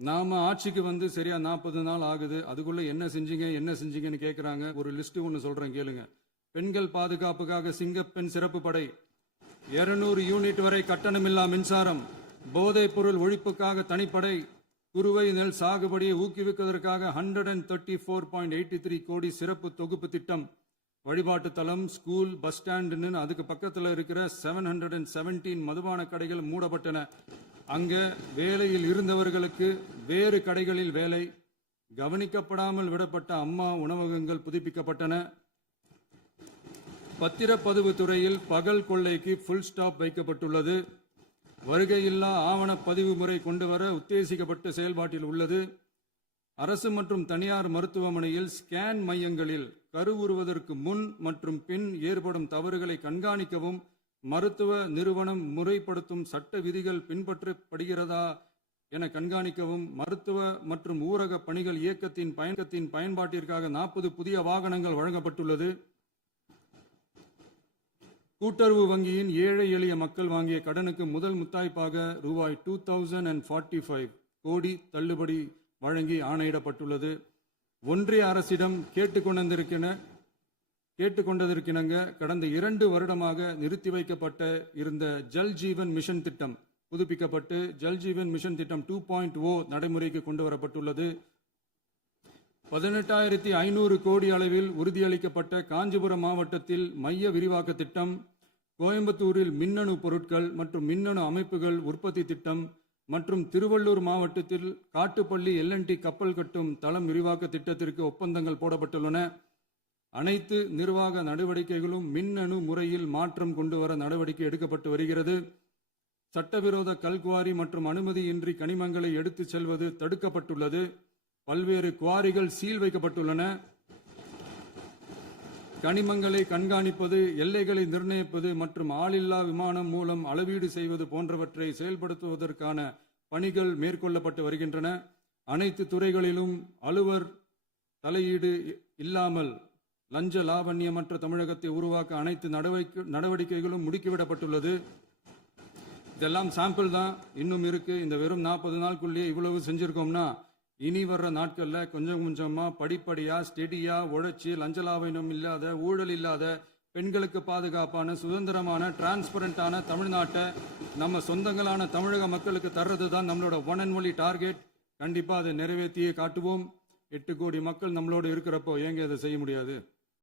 நாம ஆட்சிக்கு வந்து சரியா 40 நாள் ஆகுது. அதுக்குள்ள என்ன செஞ்சீங்கன்னு கேக்குறாங்க. ஒரு லிஸ்ட் ஒன்னு சொல்றேன் கேளுங்க. பெண்கள் பாதுகாப்புக்காக சிங்கப்பெண் சிறப்பு படை, 200 யூனிட் வரை கட்டணமில்லா மின்சாரம், போதைப் பொருள் ஒழிப்புக்காக தனிப்படை, குறுவை நெல் சாகுபடியை ஊக்குவிப்பதற்காக 134.83 கோடி சிறப்பு தொகுப்பு திட்டம், வழிபாட்டு தலம், ஸ்கூல், பஸ் ஸ்டாண்டுன்னு அதுக்கு பக்கத்தில் இருக்கிற 717 மதுபான கடைகள் மூடப்பட்டன. அங்க வேலையில் இருந்தவர்களுக்கு வேறு கடைகளில் வேலை, கவனிக்கப்படாமல் விடப்பட்ட அம்மா உணவகங்கள் புதுப்பிக்கப்பட்டன. பத்திரப்பதிவு துறையில் பகல் கொள்ளைக்கு ஃபுல் ஸ்டாப் வைக்கப்பட்டுள்ளது. வருகையில்லா ஆவண பதிவு முறை கொண்டுவர உத்தேசிக்கப்பட்ட செயல்பாட்டில் உள்ளது. அரசு மற்றும் தனியார் மருத்துவமனையில் ஸ்கேன் மையங்களில் கருவுறுவதற்கு முன் மற்றும் பின் ஏற்படும் தவறுகளை கண்காணிக்கவும், மருத்துவ நிறுவனம் முறைப்படுத்தும் சட்ட விதிகள் பின்பற்றப்படுகிறதா என கண்காணிக்கவும், மருத்துவ மற்றும் ஊரக பணிகள் இயக்கத்தின் பயன்பாட்டிற்காக 40 புதிய வாகனங்கள் வழங்கப்பட்டுள்ளது. கூட்டுறவு வங்கியின் ஏழை எளிய மக்கள் வாங்கிய கடனுக்கு முதல் முத்தாய்ப்பாக ரூபாய் 2045 கோடி தள்ளுபடி வழங்கி ஆணையிடப்பட்டுள்ளது. ஒன்றிய அரசிடம் கேட்டுக்கொண்டதற்கிணங்க கடந்த 2 வருடமாக நிறுத்தி வைக்கப்பட்ட இருந்த ஜல் ஜீவன் மிஷன் திட்டம் புதுப்பிக்கப்பட்டு ஜல் ஜீவன் மிஷன் திட்டம் 2.0 நடைமுறைக்கு கொண்டு வரப்பட்டுள்ளது. 18,500 கோடி அளவில் உறுதியளிக்கப்பட்ட காஞ்சிபுரம் மாவட்டத்தில் மைய விரிவாக்க திட்டம், கோயம்புத்தூரில் மின்னணு பொருட்கள் மற்றும் மின்னணு அமைப்புகள் உற்பத்தி திட்டம் மற்றும் திருவள்ளூர் மாவட்டத்தில் காட்டுப்பள்ளி LNT கப்பல் கட்டும் தளம் விரிவாக்க திட்டத்திற்கு ஒப்பந்தங்கள் போடப்பட்டுள்ளன. அனைத்து நிர்வாக நடவடிக்கைகளும் மின்னணு முறையில் மாற்றம் கொண்டு வர நடவடிக்கை எடுக்கப்பட்டு வருகிறது. சட்டவிரோத கல்குவாரி மற்றும் அனுமதியின்றி கனிமங்களை எடுத்துச் செல்வது தடுக்கப்பட்டுள்ளது. பல்வேறு குவாரிகள் சீல் வைக்கப்பட்டுள்ளன. கனிமங்களை கண்காணிப்பது, எல்லைகளை நிர்ணயிப்பது மற்றும் ஆளில்லா விமானம் மூலம் அளவீடு செய்வது போன்றவற்றை செயல்படுத்துவதற்கான பணிகள் மேற்கொள்ளப்பட்டு வருகின்றன. அனைத்து துறைகளிலும் அலுவலர் தலையீடு இல்லாமல் லஞ்ச லாவண்யமற்ற தமிழகத்தை உருவாக்க அனைத்து நடவடிக்கைகளும் முடுக்கிவிடப்பட்டுள்ளது. இதெல்லாம் சாம்பிள் தான், இன்னும் இருக்கு. இந்த வெறும் 40 நாளுக்குள்ளேயே இவ்வளவு செஞ்சிருக்கோம்னா இனி வர்ற நாட்கள்ல கொஞ்சம் கொஞ்சமா படிப்படியா ஸ்டெடியா உழைச்சி லஞ்ச லாவண்யம் இல்லாத, ஊழல் இல்லாத, பெண்களுக்கு பாதுகாப்பான, சுதந்திரமான, டிரான்ஸ்பரண்டான தமிழ்நாட்டை நம்ம சொந்தங்களான தமிழக மக்களுக்கு தர்றது தான் நம்மளோட ஒன் அண்ட் ஒன்லி டார்கெட். கண்டிப்பா அதை நிறைவேற்றியே காட்டுவோம். 8 கோடி மக்கள் நம்மளோட இருக்கிறப்போ ஏங்க அதை செய்ய முடியாது?